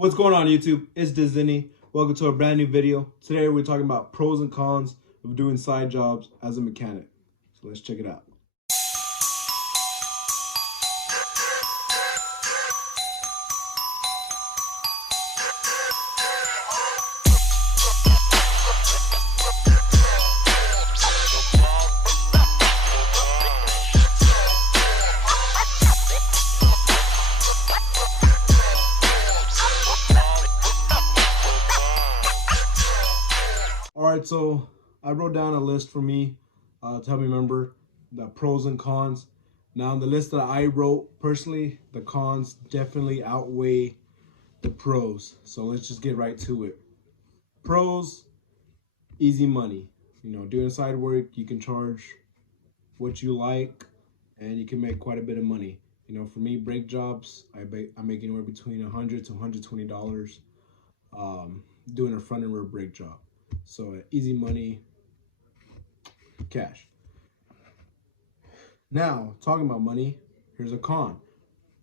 What's going on, YouTube? It's Disney. Welcome to a brand new video. Today we're talking about pros and cons of doing side jobs as a mechanic. So let's check it out. Alright, so I wrote down a list for me to help me remember the pros and cons. Now, the list that I wrote, personally, the cons definitely outweigh the pros. So let's just get right to it. Pros, easy money. You know, doing side work, you can charge what you like and you can make quite a bit of money. You know, for me, brake jobs, I make anywhere between $100 to $120 doing a front and rear brake job. So easy money, cash. Now, talking about money, here's a con.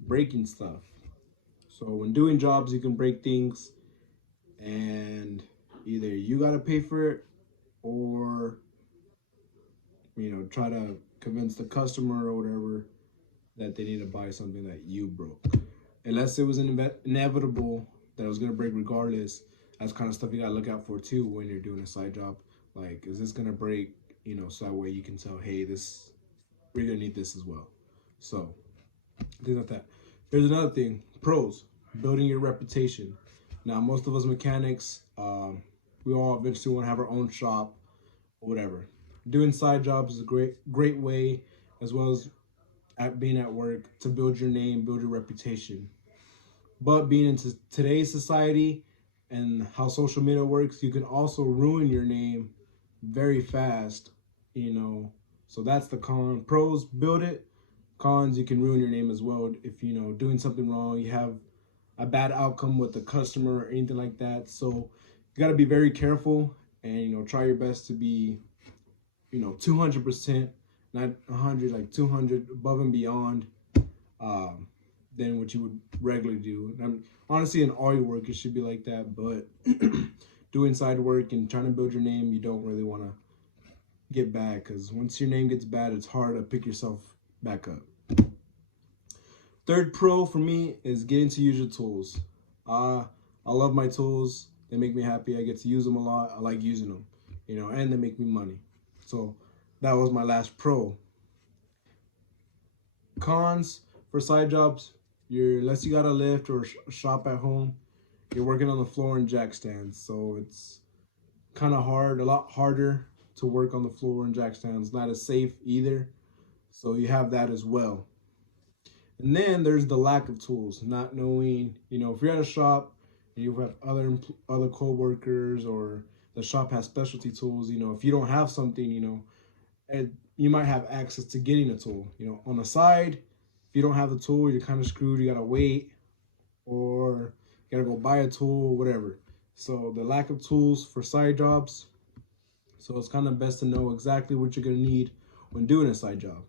Breaking stuff. So when doing jobs, you can break things and either you got to pay for it or, you know, try to convince the customer or whatever that they need to buy something that you broke. Unless it was inevitable that it was going to break regardless, that's kind of stuff you got to look out for too when you're doing a side job. Like, is this going to break, you know, so that way you can tell, hey, we're going to need this as well. So, things like that. Here's another thing, pros, building your reputation. Now, most of us mechanics, we all eventually want to have our own shop or whatever. Doing side jobs is a great way, as well as being at work, to build your name, build your reputation. But being into today's society and how social media works, you can also ruin your name very fast, you know. So that's the con. Pros, build it. Cons, you can ruin your name as well if, you know, doing something wrong, you have a bad outcome with the customer or anything like that. So you got to be very careful and, you know, try your best to be, you know, 200%, not 100, like 200 above and beyond than what you would regularly do. And honestly, in all your work, it should be like that. But doing side work and trying to build your name, you don't really want to get bad, because once your name gets bad, it's hard to pick yourself back up. Third pro for me is getting to use your tools. I love my tools. They make me happy. I get to use them a lot. I like using them, you know, and they make me money. So that was my last pro. Cons for side jobs, unless you got a lift or a shop at home, you're working on the floor and jack stands. So it's kind of hard, a lot harder to work on the floor and jack stands. Not as safe either. So you have that as well. And then there's the lack of tools, not knowing, you know, if you're at a shop and you have other co-workers, or the shop has specialty tools, you know, if you don't have something, you know, and you might have access to getting a tool. You know, on the side, if you don't have the tool, you're kind of screwed. You got to wait, or you got to go buy a tool, whatever. So the lack of tools for side jobs. So it's kind of best to know exactly what you're going to need when doing a side job.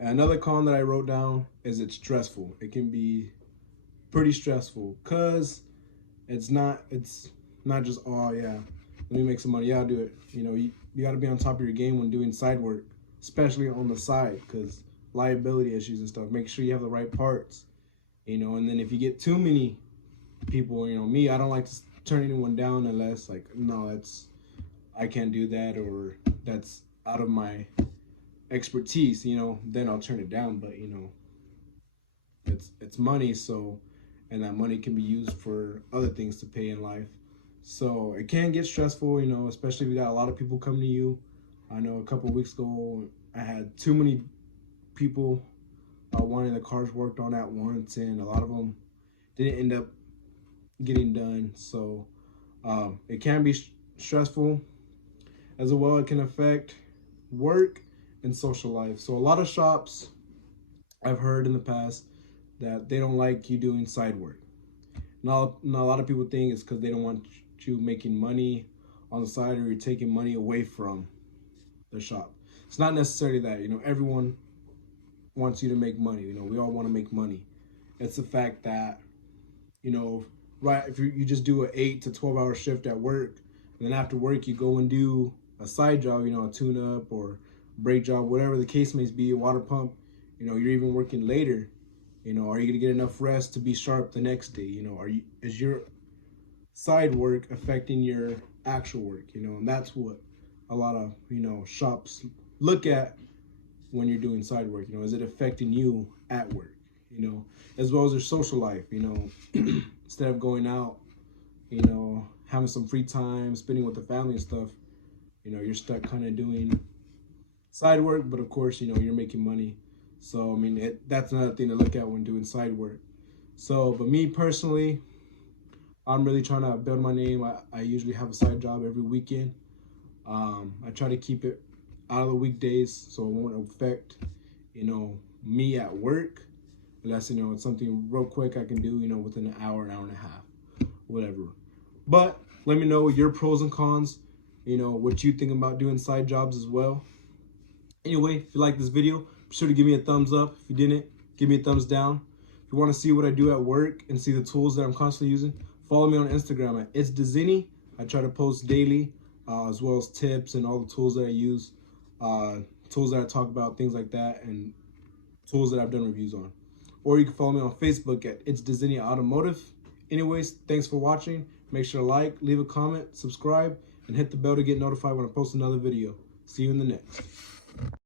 Another con that I wrote down is it's stressful. It can be pretty stressful because it's not just, oh yeah, let me make some money. Yeah, I'll do it. You know, you got to be on top of your game when doing side work, especially on the side, because liability issues and stuff. Make sure you have the right parts, you know. And then if you get too many people, you know, me, I don't like to turn anyone down unless, like, no, I can't do that, or that's out of my expertise, you know, then I'll turn it down. But, you know, it's money, so, and that money can be used for other things to pay in life. So it can get stressful, you know, especially if you got a lot of people coming to you. I know a couple of weeks ago, I had too many people wanting the cars worked on at once, and a lot of them didn't end up getting done. So it can be stressful. As well, it can affect work and social life. So a lot of shops, I've heard in the past, that they don't like you doing side work. Now a lot of people think it's because they don't want you making money on the side, or you're taking money away from the shop. It's not necessarily that, you know, everyone wants you to make money. You know, we all want to make money. It's the fact that You know, right, if you just do an 8 to 12 hour shift at work, and then after work you go and do a side job, you know, a tune up or brake job, whatever the case may be, a water pump, you know, you're even working later. You know, are you gonna get enough rest to be sharp the next day? You know, is your side work affecting your actual work? You know, and that's what a lot of, you know, shops look at when you're doing side work. You know, is it affecting you at work? You know, as well as your social life. You know, instead of going out, you know, having some free time, spending with the family and stuff, you know, you're stuck kind of doing side work, but of course, you know, you're making money. So, I mean, that's another thing to look at when doing side work. So, but me personally, I'm really trying to build my name. I usually have a side job every weekend. I try to keep it out of the weekdays so it won't affect, you know, me at work. Unless, you know, it's something real quick I can do, you know, within an hour and a half, whatever. But let me know your pros and cons, you know, what you think about doing side jobs as well. Anyway, if you like this video, be sure to give me a thumbs up. If you didn't, give me a thumbs down. If you want to see what I do at work and see the tools that I'm constantly using, follow me on Instagram at It's Dezini. I try to post daily, as well as tips and all the tools that I use, tools that I talk about, things like that, and tools that I've done reviews on. Or you can follow me on Facebook at It's Dezini Automotive. Anyways, thanks for watching. Make sure to like, leave a comment, subscribe, and hit the bell to get notified when I post another video. See you in the next.